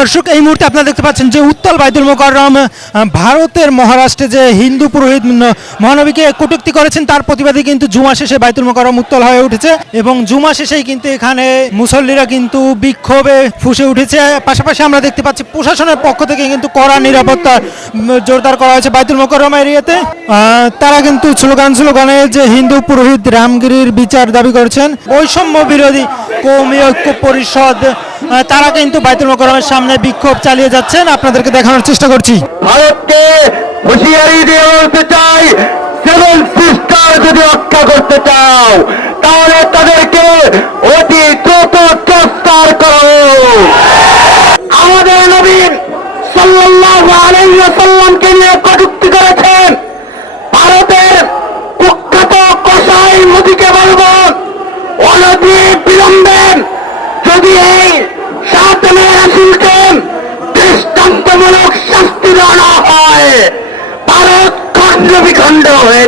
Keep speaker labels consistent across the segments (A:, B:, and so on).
A: দর্শক, এই মুহূর্তে আপনারা দেখতে পাচ্ছেন যে উত্তল বাইতুল মোকাররম ভারতের মহারাষ্ট্রে যে হিন্দু পুরোহিত মহানবীকে কটূক্তি করেছেন, তার প্রতিবাদে কিন্তু জুমা শেষে বাইতুল মোকাররম উত্তল হয়ে উঠেছে এবং জুমা শেষেই কিন্তু এখানে মুসল্লিরা কিন্তু বিক্ষোভে ফুসে উঠেছে। পাশাপাশি আমরা দেখতে পাচ্ছি প্রশাসনের পক্ষ থেকে কিন্তু কড়া নিরাপত্তা জোরদার করা হয়েছে বাইতুল মোকাররম এরিয়াতে। তারা কিন্তু স্লোগান, স্লোগানে যে হিন্দু পুরোহিত রামগিরির বিচার দাবি করছেন। বৈষম্য বিরোধী কৌমি ঐক্য পরিষদ তারা কিন্তু বাইতুল মোকাররমের সামনে বিক্ষোভ চালিয়ে যাচ্ছেন। আপনাদেরকে দেখানোর চেষ্টা করছি।
B: ভারতকে হুঁশিয়ারি দিয়ে বলতে চাই সেভেন সিস্টার যদি রক্ষা করতে চাও, তাহলে তাদেরকে অতি দ্রুত গ্রেফতার করো। আমাদের নবীন সাল্লাল্লাহু আলাইহি ওয়াসাল্লামকে নিয়ে কটূক্তি করেছেন ভারতের কুখ্যাত কসাই মোদীকে বলব অনতি বিলম্বে যদি এই সাত মে রাসুলকে দৃষ্টান্তমূলক শাস্তি দেওয়া না হয় ভারত খণ্ড বিখণ্ড হয়ে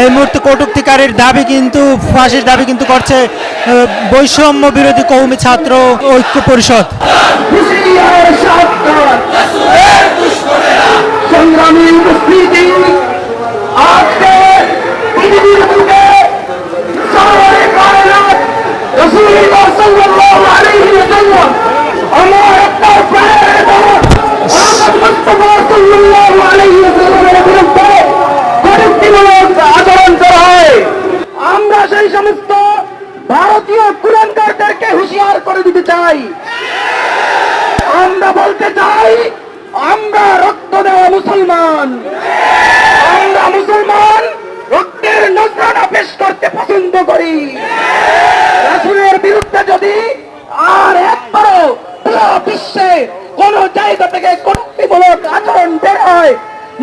A: এই মুহূর্তে কটুক্তিকারীর দাবি কিন্তু, ফাঁসির দাবি কিন্তু করছে বৈষম্য বিরোধী কৌমি ছাত্র ঐক্য পরিষদ।
B: সংগ্রামী উপস্থিতি আজকে পৃথিবীর বুকে সারে কায়নাত রাসূলুল্লাহ সাল্লাল্লাহু আলাইহি ওয়াসাল্লাম আমার আপনার প্রাণের ধন মুহাম্মদ মুস্তাফা সাল্লাল্লাহু আলাইহি ওয়াসাল্লামের বিরুদ্ধে কটূক্তিমূলক আচরণ করা হয় আমরা সেই সমস্ত ভারতীয় কুলাঙ্গারদেরকে হুঁশিয়ার করে দিতে চাই। আমরা বলতে চাই, আমরা রক্ত দেওয়া মুসলমান। আমরা মুসলমান রক্তের নজরানা পেশ করতে পছন্দ করি। রাসুলের বিরুদ্ধে যদি আর একবারও পুরো বিশ্বে কোন জায়গা থেকে কর্তৃমূলক আচরণ বের হয়,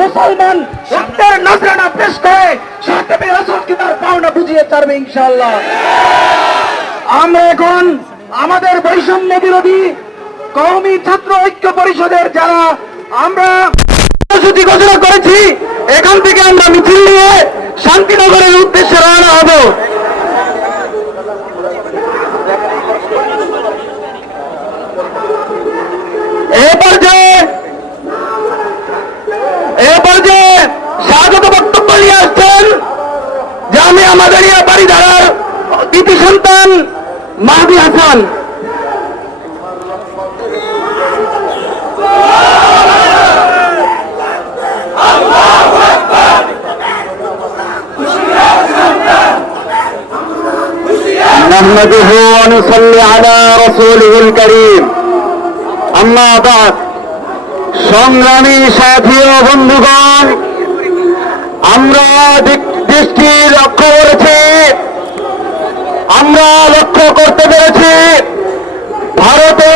B: মুসলমান রক্তের নজরানা পেশ করে সাথে রাসুলকে তার পাওনা বুঝিয়ে চারবে ইনশাল্লাহ আমরা এখন আমাদের বৈষম্য বিরোধী কওমি ছাত্র ঐক্য পরিষদের যারা আমরা কর্মসূচি ঘোষণা করেছি, এখান থেকে আমরা মিছিল নিয়ে শান্তিনগরের উদ্দেশ্যে রওনা হব। কৃতি সন্তান মাহদি হাসান نحمده ونصلي على رسوله الكريم أما بعد সংগ্রামী সাথী ও বন্ধুগণ আমরা দিক- দৃষ্টি লক্ষ্য করেছি আমরা করতে পেরেছি, ভারতে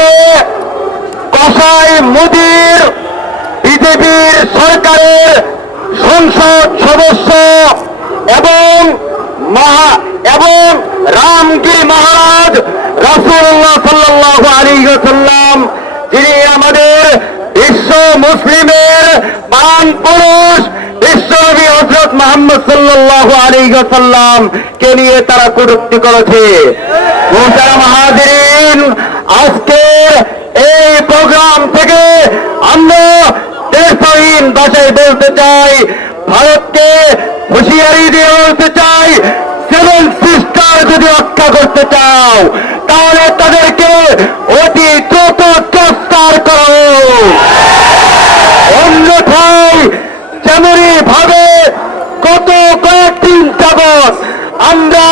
B: কসাই মোদির বিজেপির সরকারের সংসদ সদস্য এবং মহা, এবং রামগিরি মহারাজ রাসুল্লাহ সাল্লাহ আলী সাল্লাম যিনি আমাদের বিশ্ব মুসলিমের প্রাণ পুরুষ, বিশ্বনবী হজরত মোহাম্মদ সাল্লাহ আলী সাল্লাম কে নিয়ে তারা কটূক্তি করেছে। আজকের এই প্রোগ্রাম থেকে আমরা দেশহীন ভাষায় বলতে চাই, ভারতকে হুঁশিয়ারি দিয়ে বলতে চাই সেভেন সিস্টার যদি রক্ষা করতে চাও, তাহলে তাদেরকে অতি দ্রুত গ্রেফতার করো অন্যথায় যেমনই ভাবে কত কয়েকদিন যাবৎ আমরা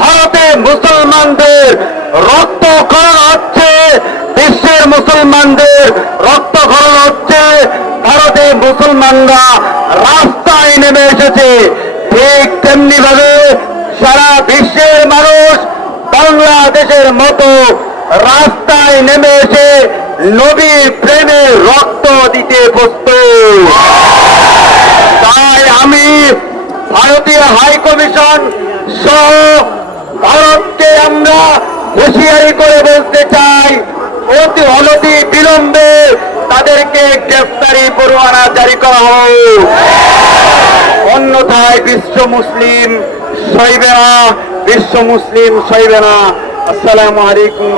B: ভারতে মুসলমানদের রক্তক্ষরণ হচ্ছে, বিশ্বের মুসলমানদের রক্তক্ষরণ হচ্ছে, ভারতে মুসলমানরা রাস্তায় নেমে এসেছে। ঠিক তেমনি ভাবে সারা বিশ্বের মানুষ বাংলাদেশের মতো রাস্তায় নেমে এসে নবীর প্রেমে রক্ত দিতে প্রস্তুত। তাই আমি ভারতীয় হাই কমিশন সহ হুঁশিয়ারি করে বলতে চাই, অতি অনতি বিলম্বে তাদেরকে গ্রেফতারি পরোয়ানা জারি করা হোক। অন্যথায় বিশ্ব মুসলিম সইবে না, বিশ্ব মুসলিম সইবে না। আসসালামু আলাইকুম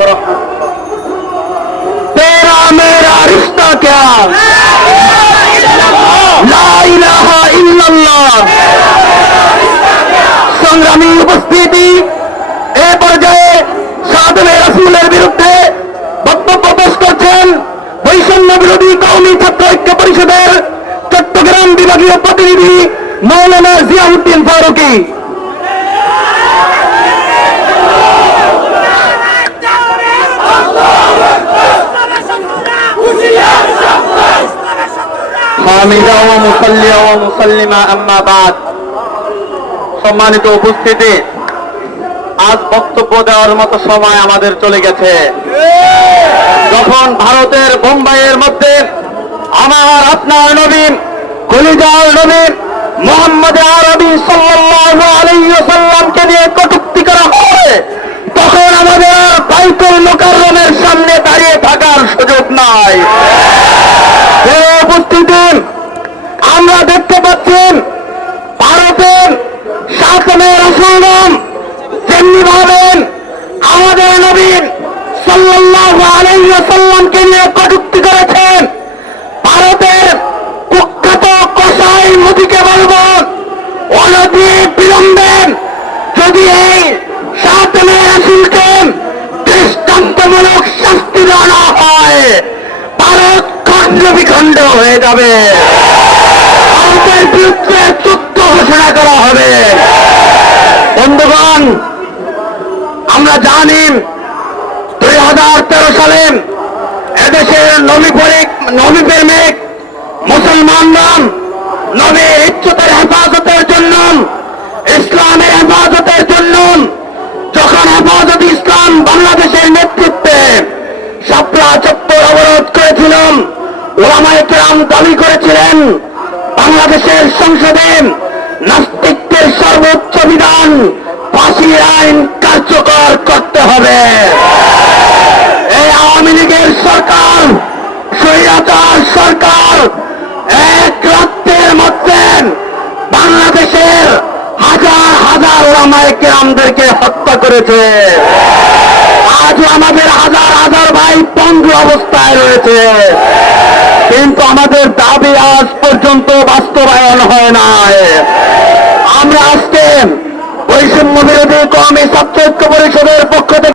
B: সংগ্রামী উপস্থিতি পরিষদের চট্টগ্রাম বিভাগীয় প্রতিনিধি মৌলানা জিয়াউদ্দিন ফারুকী। সম্মানিত উপস্থিতি, আজ বক্তব্য দেওয়ার মতো সময় আমাদের চলে গেছে। যখন ভারতের বোম্বাইয়ের মধ্যে আমার আপনার নবীন কলিজাল নবীন মোহাম্মদ আরবি সাল্লাল্লাহু আলাইহি ওয়াসাল্লামকে নিয়ে কটূক্তি করা হয় তখন আমাদের আর বাইতুল মুকাররমের সামনে দাঁড়িয়ে থাকার সুযোগ নাই। উপস্থিতি, আমরা দেখতে পাচ্ছেন ভারতের সাতমে রসুলম যেমনি ভাবেন আমাদের নবীন সাল্লাল্লাহু আলাইহি ওয়াসাল্লামকে নিয়ে কটূক্তি করেছেন ভারতের কুখ্যাত কসাই মোদীকে বলব অনতি যদি এই সাতমে রসুলকে দৃষ্টান্তমূলক শাস্তি দেওয়া হয়, ভারত খণ্ড বিখণ্ড হয়ে যাবে। ভারতের বিরুদ্ধে যুদ্ধ ঘোষণা করা হবে। বন্ধুগণ, আমরা জানি দুই হাজার তেরো সালে এদেশের নবী পরিক নবী প্রেমিক মুসলমানরা নবী ইচ্ছতের হেফাজতের জন্য ইসলামের হেফাজতের জন্য যখন হেফাজত ইসলাম বাংলাদেশের নেতৃত্বে সাপড়া চত্বর অবরোধ করেছিলাম, ওলামায় কেরাম দাবি করেছিলেন, বাংলাদেশের সংসদে নাস্তিকদের সর্বোচ্চ বিধান ফাঁসির আইন কার্যকর করতে হবে। এই আওয়ামী লীগের সরকার, স্বৈরাচার সরকার এক রাত্রের মধ্যে বাংলাদেশের হাজার ওলামায় হত্যা করেছে। আজ আমাদের হাজার হাজার ভাই অবস্থায় রয়েছে। কিন্তু আমাদের দাবি আজ পর্যন্ত বাস্তবায়ন হয় নাই। আমরা আজকে বৈষম্য বিরোধী কমে ছাত্র পরিষদের পক্ষ থেকে